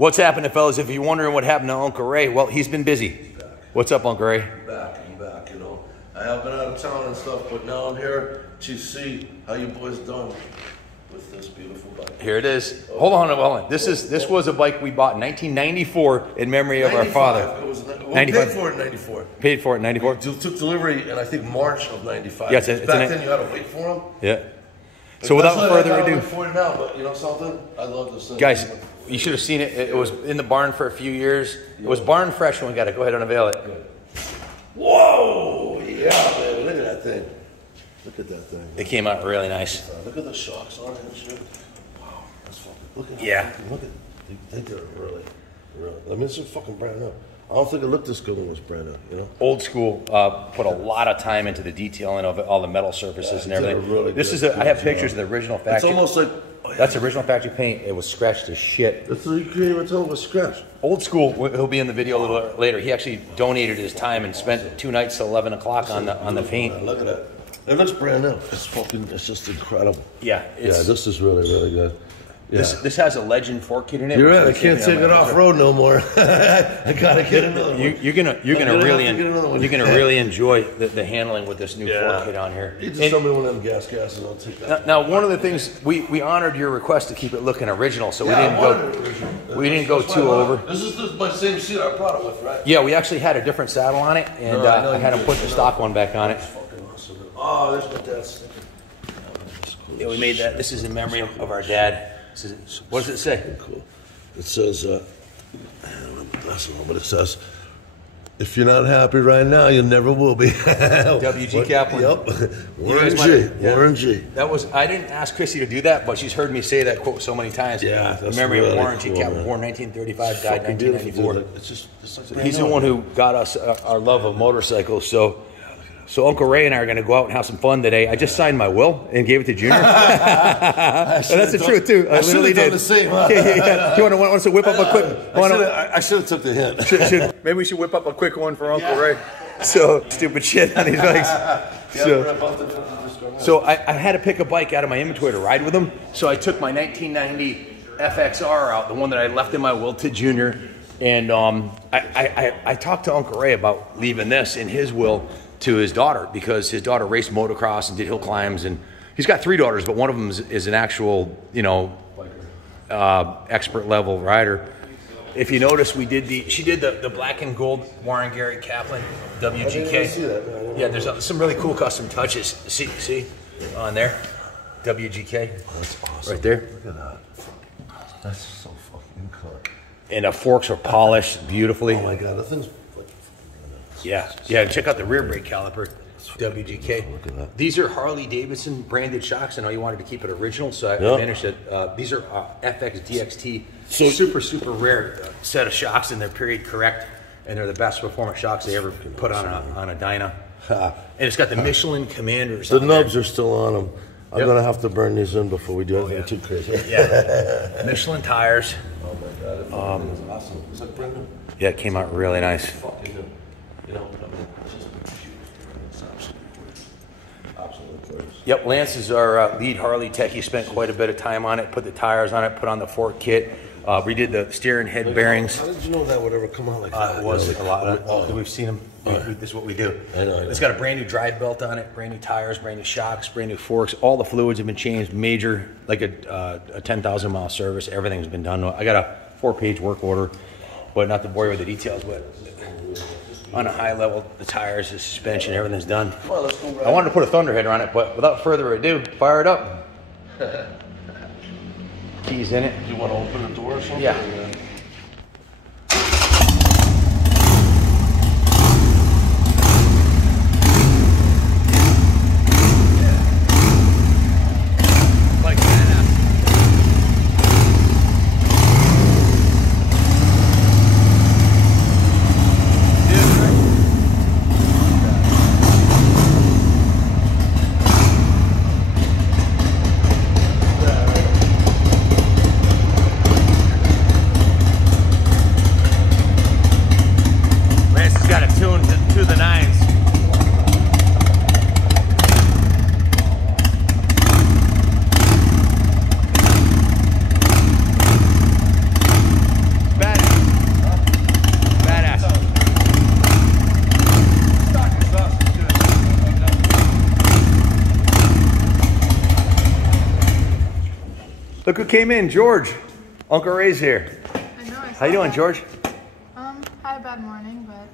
What's happening, fellas? If you're wondering what happened to Uncle Ray, well, he's been busy. What's up, Uncle Ray? I'm back, you know. I have been out of town and stuff, but now I'm here to see how you boys done with this beautiful bike. Here it is. Hold on. This was a bike we bought in 1994 in memory of our father. We paid for it in 94. Paid for it in 94? We took delivery in, I think, March of 95. Yes, back then you had to wait for them. Yeah. So without further ado. For it now, but you know something? I love this thing. Guys, you should have seen it. It was in the barn for a few years. It was barn fresh when we got it. Go ahead and unveil it. Whoa! Yeah, baby. Look at that thing. Look at that thing. It came out really nice. Look at the shocks on it and shit. Wow, that's fucking. Look at Look at. I think they're really. I mean, it's a fucking brand new. I don't think it looked this good when it was brand new, you know? Old school, put a lot of time into the detailing of it, all the metal surfaces and everything. Really I have pictures of the original factory. It's almost like... That's original factory paint. It was scratched to shit. You can't even tell it was scratched. Old school, he'll be in the video a little later. He actually donated his time and spent 2 nights till 11 o'clock on the paint. Look at that. It looks brand new. It's just incredible. Yeah. This is really, really good. Yeah. This has a Legend fork kit in it. You're right. I can't take it off road no more. I gotta get another one. You're gonna really enjoy the handling with this new fork kit on here. You just tell me one of them gas and I'll take that. Now, one of the things we honored your request to keep it looking original, so we didn't go too over. This is my same seat I brought it with, right? Yeah, we actually had a different saddle on it, and I had to put the stock one back on it. That's fucking awesome. Oh, there's my dad's. Yeah, we made that. This is in memory of our dad. What does it say? Cool. It says, I don't know but it says, if you're not happy right now, you never will be. W.G. Kaplan. Yep. Warren G. That was. I didn't ask Chrissy to do that, but she's heard me say that quote so many times. Yeah, that's in memory really of Warren G. cool, Kaplan, man. born 1935, died 1994. It's like He's the one who got us our love of motorcycles. So Uncle Ray and I are going to go out and have some fun today. I just signed my will and gave it to Junior. That's the truth, too. I literally did. The same, huh? Yeah. You want us to whip up a quick... I should have took the hint. Maybe we should whip up a quick one for Uncle Ray. So, stupid shit on these bikes. So I had to pick a bike out of my inventory to ride with him. So I took my 1990 FXR out, the one that I left in my will to Junior. And I talked to Uncle Ray about leaving this in his will to his daughter, because his daughter raced motocross and did hill climbs, and he's got 3 daughters, but one of them is an actual, expert level rider. If you notice, she did the black and gold Warren Gary Kaplan WGK. I didn't see that. Yeah, there's some really cool custom touches. See on there, WGK. That's awesome. Right there. Look at that. That's so fucking cool. And the forks are polished beautifully. Oh my god, the thing's. Yeah. Check out the rear brake caliper, WGK. Look at that. These are Harley Davidson branded shocks. I know you wanted to keep it original, so I managed to. These are FX DXT, super rare set of shocks, and they're period correct, and they're the best performance shocks they ever put on a Dyna. And it's got the Michelin Commanders. The nubs are still on them. I'm gonna have to burn these in before we do anything too crazy. Yeah. Michelin tires. Oh my god, it's awesome. Is that brand new? Yeah, it came out really nice. Fucking good. You know, I mean, it's absolutely gorgeous. Yep, Lance is our lead Harley tech. He spent quite a bit of time on it, put the tires on it, put on the fork kit. Redid the steering head bearings. How did you know that would ever come out like that? It was a lot. We've seen them. This is what we do. I know. It's got a brand new drive belt on it, brand new tires, brand new shocks, brand new forks. All the fluids have been changed, major, like a 10,000 mile service. Everything's been done. I got a 4-page work order, but not to bore you with the details, but on a high level, the tires, the suspension, everything's done. Well, let's go right. I wanted to put a Thunderheader on it, but without further ado, fire it up. Keys in it. Do you want to open the door or something? Yeah. Look who came in, George. Uncle Ray's here. I know. How you doing, George? Had a bad morning, but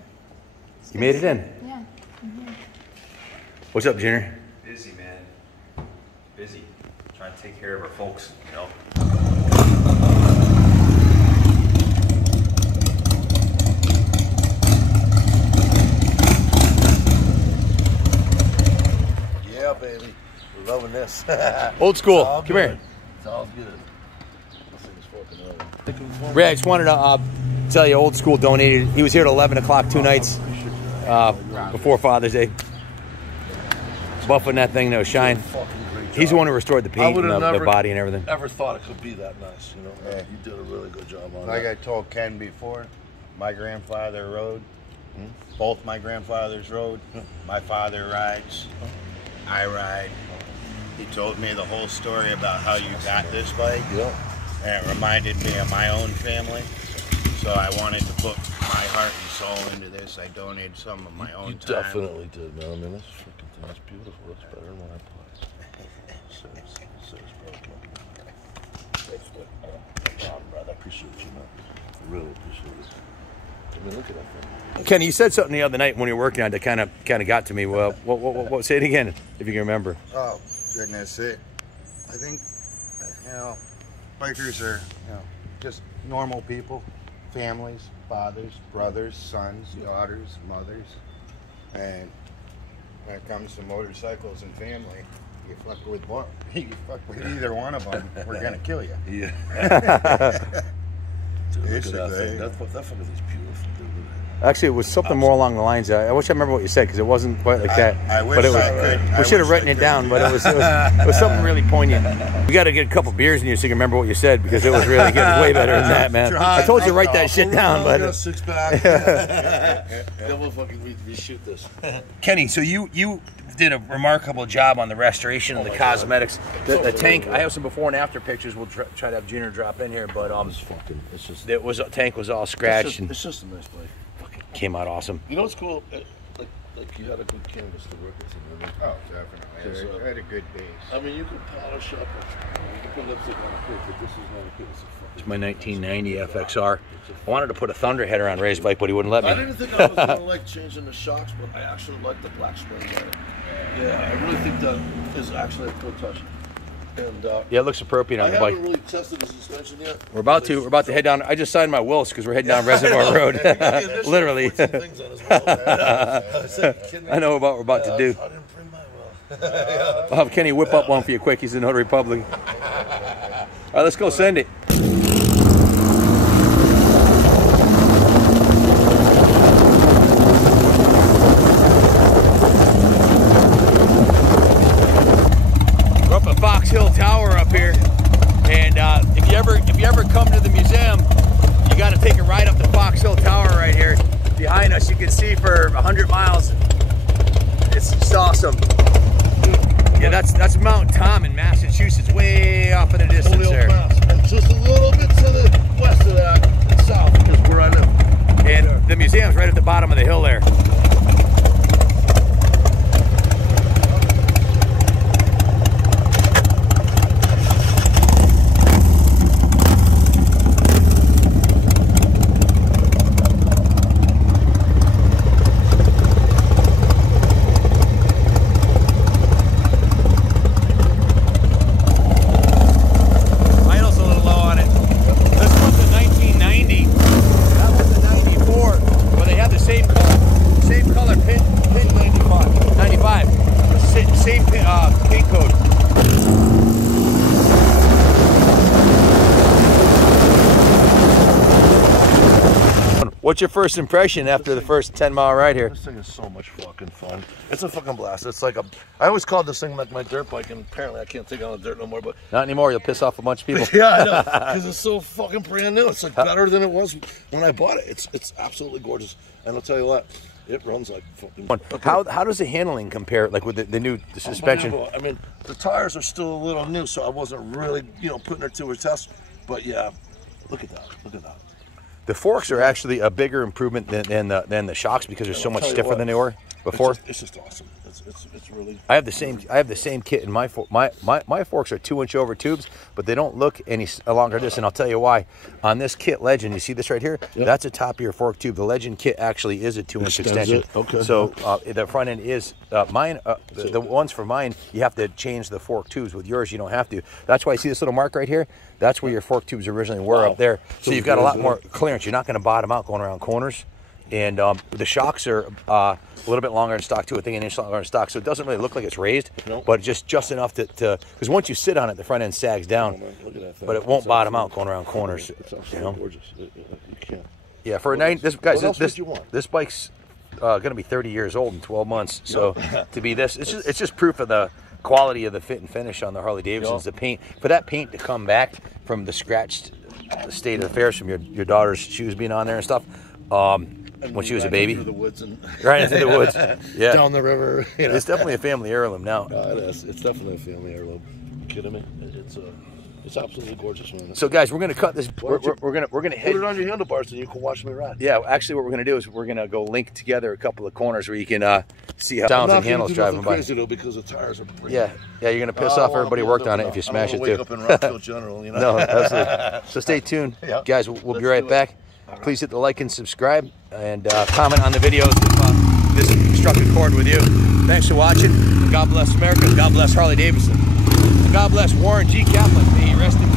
you made it in. Yeah. Mm-hmm. What's up, Junior? Busy, man. Busy. Trying to take care of our folks, you know. Yeah, baby. We're loving this. Old school. Come here. It's all good. This thing is fucking over. Ray, I just wanted to tell you, Old School donated. He was here at 11 o'clock 2 nights before Father's Day. Buffing that thing, no shine. He's the one who restored the paint and the body and everything. Ever thought it could be that nice, you know? Yeah. You did a really good job on Like that. I told Ken before, my grandfather rode. Both my grandfathers rode. My father rides. I ride. He told me the whole story about how you got this bike. Yeah. And it reminded me of my own family. So I wanted to put my heart and soul into this. I donated some of my own You time. definitely did, man. I mean, this freaking thing is beautiful. It's better than what I played. Seriously, brother. I appreciate you, man. I really appreciate it. I mean, look at that thing. Kenny, you said something the other night when you were working on it that kind of got to me. Well, what? Say it again, if you can remember. Oh, goodness. I think, bikers are, just normal people, families, fathers, brothers, sons, daughters, mothers. And when it comes to motorcycles and family, you fuck with one, you fuck with either one of them, we're gonna kill you. Yeah. Dude, look at that thing. That fucking is beautiful, dude. Actually, it was something more along the lines. I wish I remember what you said because it wasn't quite like that. I wish but it was, I could. we should have written it down, but it was something really poignant. We got to get a couple beers in you so you can remember what you said because it was really good. It was way better than that, man. I told you to write that shit down, but got a six pack. Then we'll fucking reshoot this. Kenny, so you did a remarkable job on the restoration and the cosmetics. The tank, I have some before and after pictures. We'll try to have Junior drop in here, but It's just. tank was all scratched and It's just a nice bike. came out awesome. You know what's cool? Like you had a good canvas to work with. You know? Oh, definitely. I had a good base. I mean, you could polish up. You could put lipstick on a pig, but this is not a pig. It's my 1990 FXR. I wanted to put a thunder header on Ray's bike, but he wouldn't let me. I didn't think I was gonna like changing the shocks, but I actually like the black spring better. Yeah, I really think that is actually a cool touch. And Yeah, it looks appropriate on I the bike. haven't really tested the suspension yet. We're about to head down. I just signed my wills because we're heading down Reservoir Road. Literally. I know what we're about to do. I didn't bring my will. I'll have Kenny whip up one for you quick. He's in Notary Public. All right, let's go send it. We're up at Fox Hill Tower up here, and if you ever come to the museum, you got to take a ride up the Fox Hill Tower right here. Behind us, you can see for 100 miles. It's just awesome. Yeah, that's Mount Tom in Massachusetts, way off in the distance there. And just a little bit to the west of that, south, is where I live. And the museum's right at the bottom of the hill there. What's your first impression after the first 10-mile ride here? This thing is so much fucking fun. It's a fucking blast. It's like I always called this thing like my dirt bike, and apparently I can't take it on the dirt no more. But not anymore. You'll piss off a bunch of people. yeah, I know, because it's so fucking brand new. It's like better than it was when I bought it. It's absolutely gorgeous, and I'll tell you what, it runs like fucking. How does the handling compare, like with the new suspension? I mean, the tires are still a little new, so I wasn't really putting it to a test. But yeah, look at that. Look at that. The forks are actually a bigger improvement than the shocks because they're so much stiffer than they were. before. It's just awesome. It's really. I have the same kit in my my forks are 2-inch over tubes, but they don't look any longer this, and I'll tell you why. On this kit Legend, you see this right here? Yep. That's a top of your fork tube. The Legend kit actually is a 2-inch extension. Okay. So the front end is mine. The ones for mine, you have to change the fork tubes. With yours, you don't have to. That's why you see this little mark right here. That's where your fork tubes originally were up there. So you've got a lot more clearance. You're not going to bottom out going around corners. And the shocks are a little bit longer in stock too. I think an inch longer in stock, so it doesn't really look like it's raised, but just enough to because once you sit on it, the front end sags down, but it won't bottom out going around corners. It's absolutely gorgeous. You can't. Yeah, for a 9, this guys, What else would you want? this bike's going to be 30 years old in 12 months. So to be this, it's just proof of the quality of the fit and finish on the Harley Davidsons. The paint, for that paint to come back from the scratched state of affairs from your daughter's shoes being on there and stuff. When she was a baby, Through the woods and right into the woods, yeah, down the river. You know. It's definitely a family heirloom now. It is. It's definitely a family heirloom. You kidding me? It's absolutely gorgeous, man. So guys, we're gonna cut this. We're gonna head. Put it on your handlebars, and you can watch me ride. Yeah, actually, what we're gonna do is we're gonna go link together a couple of corners where you can see how sounds and handles driving by. Crazy though, because the tires are breaking. Yeah, you're gonna piss off everybody who worked on it if you smash it wake too. up in Rockville General, you know. No, absolutely. So stay tuned, guys. We'll be right back. Please hit the like and subscribe, and comment on the videos if this struck a chord with you. Thanks for watching. God bless America. God bless Harley Davidson. And God bless Warren G. Kaplan. May he rest in peace.